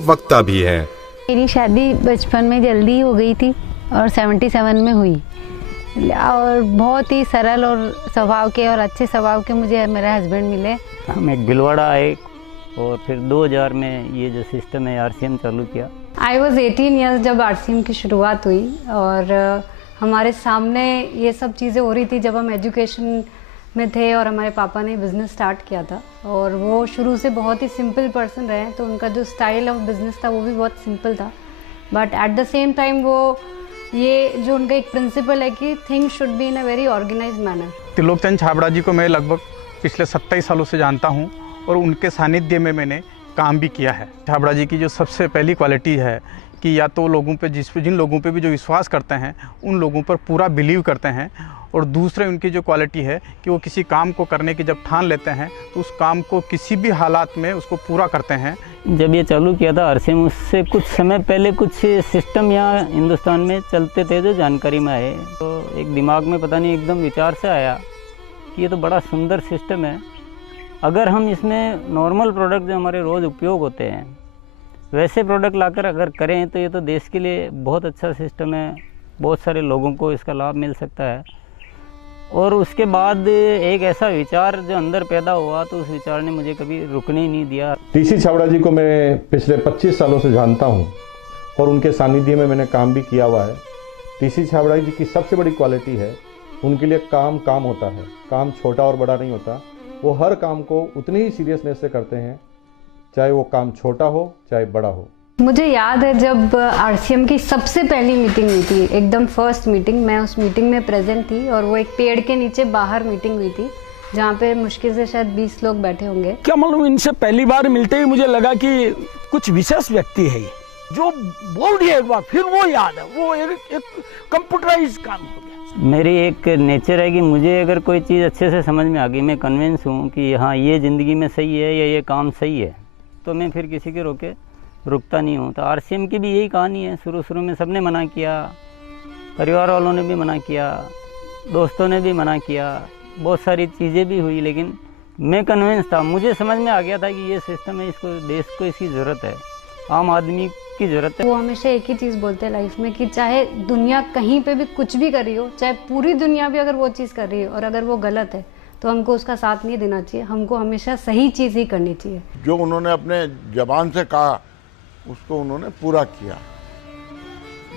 वक्ता भी है। मेरी शादी बचपन में जल्दी हो गई थी और 77 में हुई और बहुत ही सरल और स्वभाव के और अच्छे स्वभाव के मुझे मेरे हस्बैंड मिले। हम एक भिलवाड़ा आए और फिर 2000 में ये जो सिस्टम है RCM चालू किया। आई वॉज 18 ईयर्स जब RCM की शुरुआत हुई और हमारे सामने ये सब चीज़ें हो रही थी जब हम एजुकेशन में थे और हमारे पापा ने बिज़नेस स्टार्ट किया था और वो शुरू से बहुत ही सिंपल पर्सन रहे, तो उनका जो स्टाइल ऑफ बिज़नेस था वो भी बहुत सिंपल था, but at the same time वो ये जो उनका एक प्रिंसिपल है कि things should be in a very organised manner. Trilokchand Chhabra ji को मैं लगभग पिछले 27 सालों से जानता हूं और उनके सानिध्य में मैंने काम भी किया है। छाबड़ा जी की जो सबसे पहली क्वालिटी है कि या तो लोगों पे जिन लोगों पे भी जो विश्वास करते हैं उन लोगों पर पूरा बिलीव करते हैं, और दूसरे उनकी जो क्वालिटी है कि वो किसी काम को करने की जब ठान लेते हैं तो उस काम को किसी भी हालात में उसको पूरा करते हैं। जब ये चालू किया था RCM, उससे कुछ समय पहले कुछ सिस्टम यहाँ हिंदुस्तान में चलते थे जो जानकारी में आए, तो एक दिमाग में पता नहीं एकदम विचार से आया कि ये तो बड़ा सुंदर सिस्टम है, अगर हम इसमें नॉर्मल प्रोडक्ट जो हमारे रोज़ उपयोग होते हैं वैसे प्रोडक्ट लाकर अगर करें तो ये तो देश के लिए बहुत अच्छा सिस्टम है, बहुत सारे लोगों को इसका लाभ मिल सकता है। और उसके बाद एक ऐसा विचार जो अंदर पैदा हुआ तो उस विचार ने मुझे कभी रुकने ही नहीं दिया। TC छाबड़ा जी को मैं पिछले 25 सालों से जानता हूं और उनके सानिध्य में मैंने काम भी किया हुआ है। TC छाबड़ा जी की सबसे बड़ी क्वालिटी है उनके लिए काम काम होता है, काम छोटा और बड़ा नहीं होता। वो हर काम को उतनी ही सीरियसनेस से करते हैं, चाहे वो काम छोटा हो चाहे बड़ा हो। मुझे याद है जब RCM की सबसे पहली मीटिंग हुई थी, एकदम फर्स्ट मीटिंग, मैं उस मीटिंग में प्रेजेंट थी और वो एक पेड़ के नीचे बाहर मीटिंग हुई थी जहाँ पे मुश्किल से शायद 20 लोग बैठे होंगे। क्या मालूम, इनसे पहली बार मिलते ही मुझे लगा कि कुछ विशेष व्यक्ति है ये, जो बोल दिया एक बार फिर वो याद है, वो एक कंप्यूटराइज काम हो गया। मेरी एक नेचर है कि मुझे अगर कोई चीज़ अच्छे से समझ में आ गई, मैं कन्विंस हूँ कि हाँ ये ज़िंदगी में सही है या ये काम सही है, तो मैं फिर किसी के रोके रुकता नहीं हूँ। तो RCM की भी यही कहानी है। शुरू में सबने मना किया, परिवार वालों ने भी मना किया, दोस्तों ने भी मना किया, बहुत सारी चीज़ें भी हुई, लेकिन मैं कन्विंस था, मुझे समझ में आ गया था कि ये सिस्टम है, इसको देश को इसकी ज़रूरत है, आम आदमी की ज़रूरत है। वो हमेशा एक ही चीज़ बोलते हैं लाइफ में कि चाहे दुनिया कहीं पे भी कुछ भी कर रही हो, चाहे पूरी दुनिया भी अगर वो चीज़ कर रही है और अगर वो गलत है तो हमको उसका साथ नहीं देना चाहिए, हमको हमेशा सही चीज़ ही करनी चाहिए। जो उन्होंने अपने जबान से कहा उसको उन्होंने पूरा किया,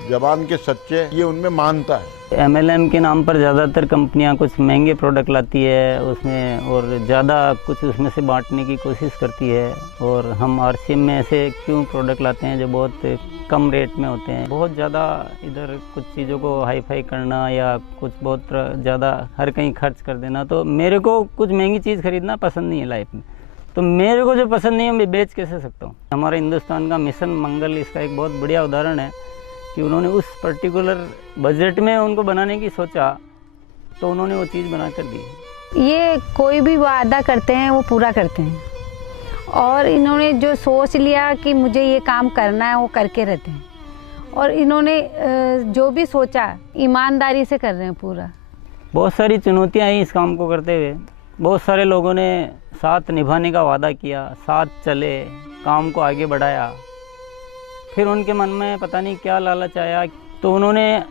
जबान के सच्चे, ये उनमें मानता है। MLM के नाम पर ज़्यादातर कंपनियां कुछ महंगे प्रोडक्ट लाती है उसमें और ज़्यादा कुछ उसमें से बांटने की कोशिश करती है, और हम RCM में ऐसे क्यों प्रोडक्ट लाते हैं जो बहुत कम रेट में होते हैं। बहुत ज़्यादा इधर कुछ चीज़ों को हाई फाई करना या कुछ बहुत ज़्यादा हर कहीं खर्च कर देना, तो मेरे को कुछ महंगी चीज़ खरीदना पसंद नहीं है लाइफ में। तो मेरे को जो पसंद नहीं है मैं बेच कैसे सकता हूँ। हमारा हिंदुस्तान का मिशन मंगल इसका एक बहुत बढ़िया उदाहरण है कि उन्होंने उस पर्टिकुलर बजट में उनको बनाने की सोचा तो उन्होंने वो चीज़ बना कर दी। ये कोई भी वादा करते हैं वो पूरा करते हैं, और इन्होंने जो सोच लिया कि मुझे ये काम करना है वो करके रहते हैं, और इन्होंने जो भी सोचा ईमानदारी से कर रहे हैं पूरा। बहुत सारी चुनौतियाँ आई इस काम को करते हुए, बहुत सारे लोगों ने साथ निभाने का वादा किया, साथ चले, काम को आगे बढ़ाया, फिर उनके मन में पता नहीं क्या लालच आया तो उन्होंने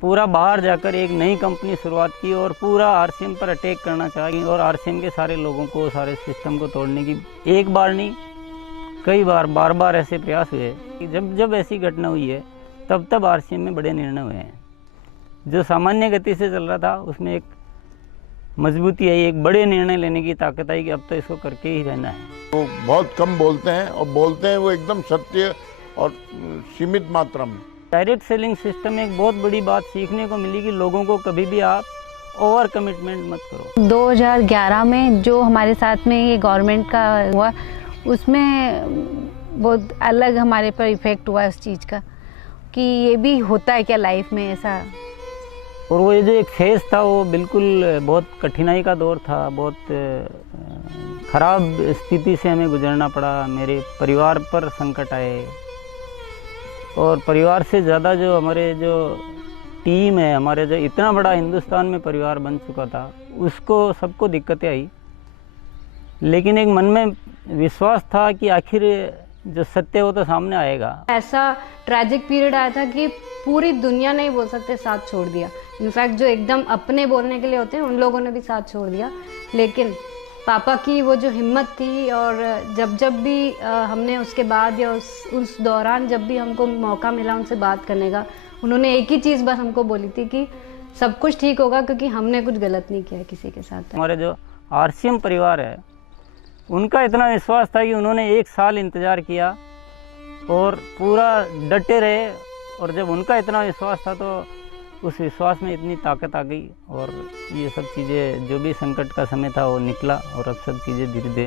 पूरा बाहर जाकर एक नई कंपनी शुरुआत की और पूरा RCM पर अटैक करना चाहिए, और RCM के सारे लोगों को, सारे सिस्टम को तोड़ने की एक बार नहीं कई बार ऐसे प्रयास हुए कि जब ऐसी घटना हुई है तब RCM में बड़े निर्णय हुए हैं। जो सामान्य गति से चल रहा था उसमें एक मजबूती आई, एक बड़े निर्णय लेने की ताकत आई कि अब तो इसको करके ही रहना है। वो बहुत कम बोलते हैं और बोलते हैं वो एकदम सत्य और सीमित मात्रा में। डायरेक्ट सेलिंग सिस्टम में एक बहुत बड़ी बात सीखने को मिली कि लोगों को कभी भी आप ओवर कमिटमेंट मत करो। 2011 में जो हमारे साथ में ये गवर्नमेंट का हुआ उसमें बहुत अलग हमारे पर इफ़ेक्ट हुआ उस चीज़ का कि ये भी होता है क्या लाइफ में ऐसा। और वो ये जो एक फेज़ था वो बिल्कुल बहुत कठिनाई का दौर था, बहुत ख़राब स्थिति से हमें गुजरना पड़ा। मेरे परिवार पर संकट आए और परिवार से ज़्यादा जो हमारे जो टीम है, हमारे जो इतना बड़ा हिंदुस्तान में परिवार बन चुका था, उसको सबको दिक्कतें आई। लेकिन एक मन में विश्वास था कि आखिर जो सत्य वो तो सामने आएगा। ऐसा ट्रैजिक पीरियड आया था कि पूरी दुनिया नहीं बोल सकते साथ छोड़ दिया। इनफैक्ट जो एकदम अपने बोलने के लिए होते हैं उन लोगों ने भी साथ छोड़ दिया। लेकिन पापा की वो जो हिम्मत थी, और जब भी हमने उसके बाद या उस दौरान जब भी हमको मौका मिला उनसे बात करने का, उन्होंने एक ही चीज़ बस हमको बोली थी कि सब कुछ ठीक होगा, क्योंकि हमने कुछ गलत नहीं किया किसी के साथ। हमारे जो आरसीएम परिवार है उनका इतना विश्वास था कि उन्होंने 1 साल इंतज़ार किया और पूरा डटे रहे, और जब उनका इतना विश्वास था तो उस विश्वास में इतनी ताकत आ गई, और ये सब चीज़ें जो भी संकट का समय था वो निकला, और अब सब चीज़ें धीरे धीरे